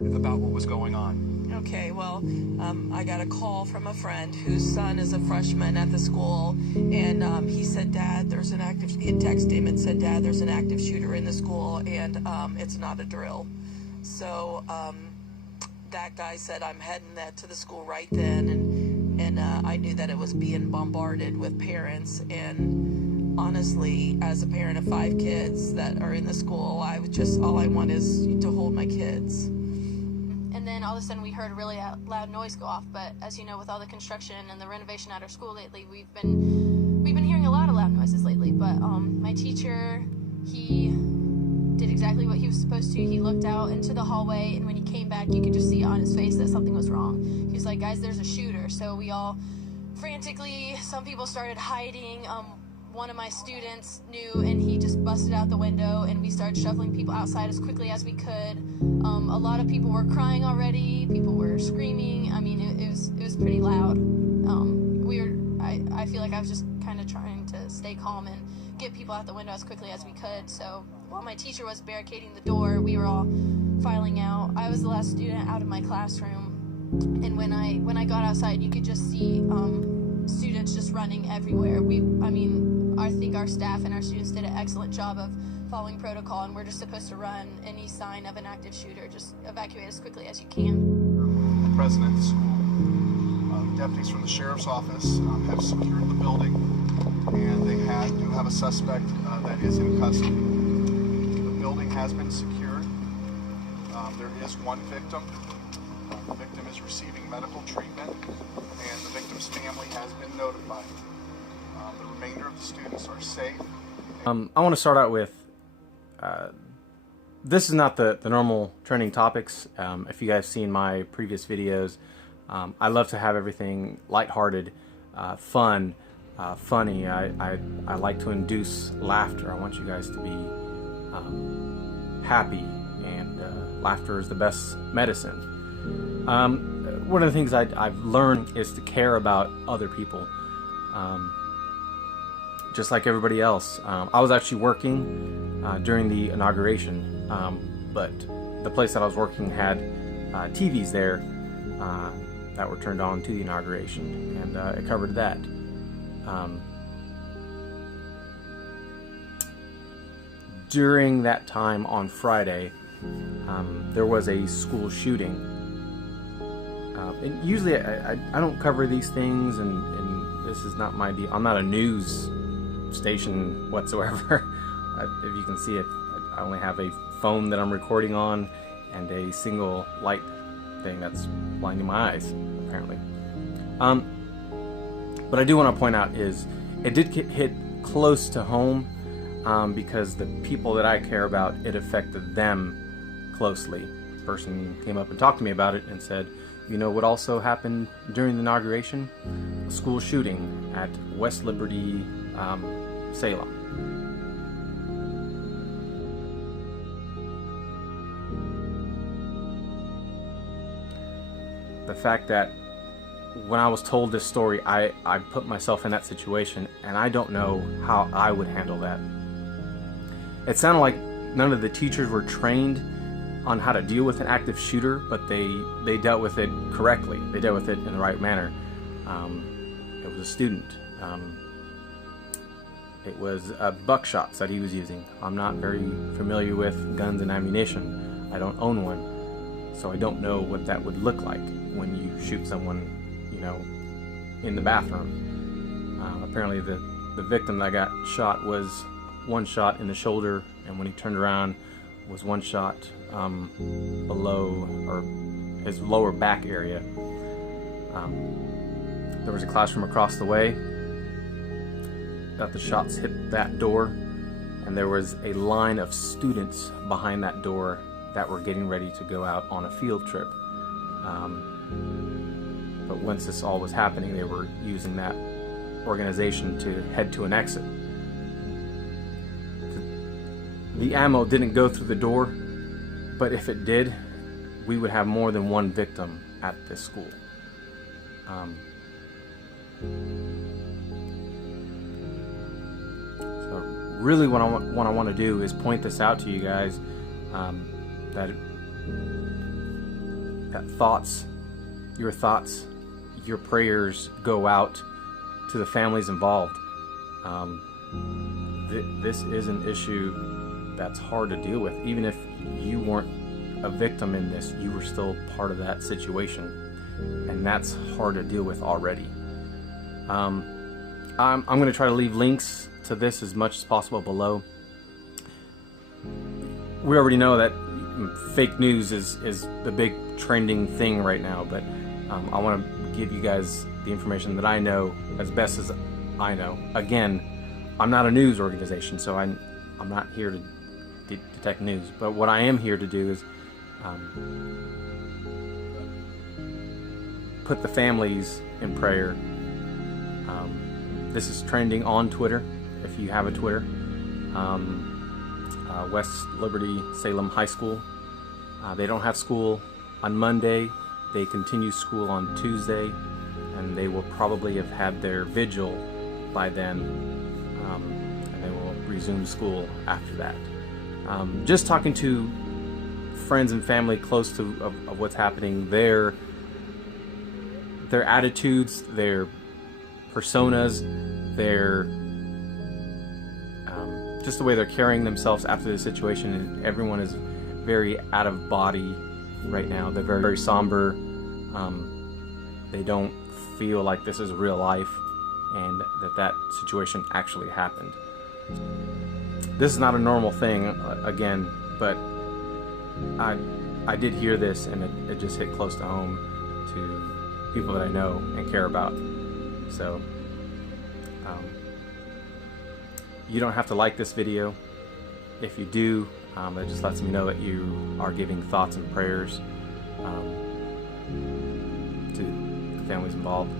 About what was going on. Okay, well, I got a call from a friend whose son is a freshman at the school, and he said, Dad, there's an active, he had texted him and said, Dad, there's an active shooter in the school, and it's not a drill. So that guy said, I'm heading that to the school right then, and I knew that it was being bombarded with parents, and honestly, as a parent of 5 kids that are in the school, all I want is to hold my kids. And then all of a sudden we heard a really loud noise go off. But as you know, with all the construction and the renovation at our school lately, we've been hearing a lot of loud noises lately. But my teacher, he did exactly what he was supposed to. He looked out into the hallway, and when he came back, you could just see on his face that something was wrong. He was like, guys, there's a shooter. So we all frantically, some people started hiding. One of my students knew, and he just busted out the window, and we started shoveling people outside as quickly as we could. A lot of people were crying already. People were screaming. I mean, it was pretty loud. I feel like I was just kind of trying to stay calm and get people out the window as quickly as we could. So while my teacher was barricading the door, we were all filing out. I was the last student out of my classroom, and when I got outside, you could just see students just running everywhere. I think our staff and our students did an excellent job of following protocol, and we're just supposed to run any sign of an active shooter, just evacuate as quickly as you can. The president of the school, deputies from the sheriff's office have secured the building, and they do have a suspect that is in custody. The building has been secured. There is one victim. The victim is receiving medical treatment, and the victim's family has been notified. The remainder of the students are safe. I want to start out with, this is not the normal trending topics. If you guys seen my previous videos, I love to have everything lighthearted, fun, funny. I like to induce laughter. I want you guys to be happy, and laughter is the best medicine. One of the things I've learned is to care about other people. Just like everybody else. I was actually working during the inauguration, but the place that I was working had TVs there that were turned on to the inauguration, and it covered that. During that time on Friday, there was a school shooting. And usually I don't cover these things, and this is not my deal. I'm not a news station whatsoever. If you can see it, I only have a phone that I'm recording on and a single light thing that's blinding my eyes, apparently. But I do want to point out is it did hit close to home, because the people that I care about, it affected them closely. The person came up and talked to me about it and said, you know what also happened during the inauguration? A school shooting at West Liberty-Salem. The fact that when I was told this story, I put myself in that situation, and I don't know how I would handle that. It sounded like none of the teachers were trained on how to deal with an active shooter, but they dealt with it correctly. They dealt with it in the right manner. It was a student. It was buckshots that he was using. I'm not very familiar with guns and ammunition. I don't own one, so I don't know what that would look like when you shoot someone, you know, in the bathroom. Apparently the victim that got shot was one shot in the shoulder, and when he turned around was one shot below, or his lower back area. There was a classroom across the way that the shots hit that door, and there was a line of students behind that door that were getting ready to go out on a field trip. But once this all was happening, they were using that organization to head to an exit. The ammo didn't go through the door, but if it did, we would have more than one victim at this school. So really what I want to do is point this out to you guys, that that your thoughts, your prayers go out to the families involved. This is an issue that's hard to deal with. Even if you weren't a victim in this, you were still part of that situation, and that's hard to deal with already. I'm going to try to leave links to this as much as possible below. We already know that fake news is the big trending thing right now, but I want to give you guys the information that I know as best as I know. Again, I'm not a news organization, so I'm not here to detect news, but what I am here to do is put the families in prayer. This is trending on Twitter, if you have a Twitter. West Liberty-Salem High School. They don't have school on Monday. They continue school on Tuesday, and they will probably have had their vigil by then, and they will resume school after that. Just talking to friends and family close to of what's happening, their attitudes, their personas, their just the way they're carrying themselves after the situation. Everyone is very out of body right now. They're very, very somber. They don't feel like this is real life and that situation actually happened. This is not a normal thing, again, but I did hear this, and it just hit close to home to people that I know and care about. So you don't have to like this video. If you do, that just lets me know that you are giving thoughts and prayers to the families involved.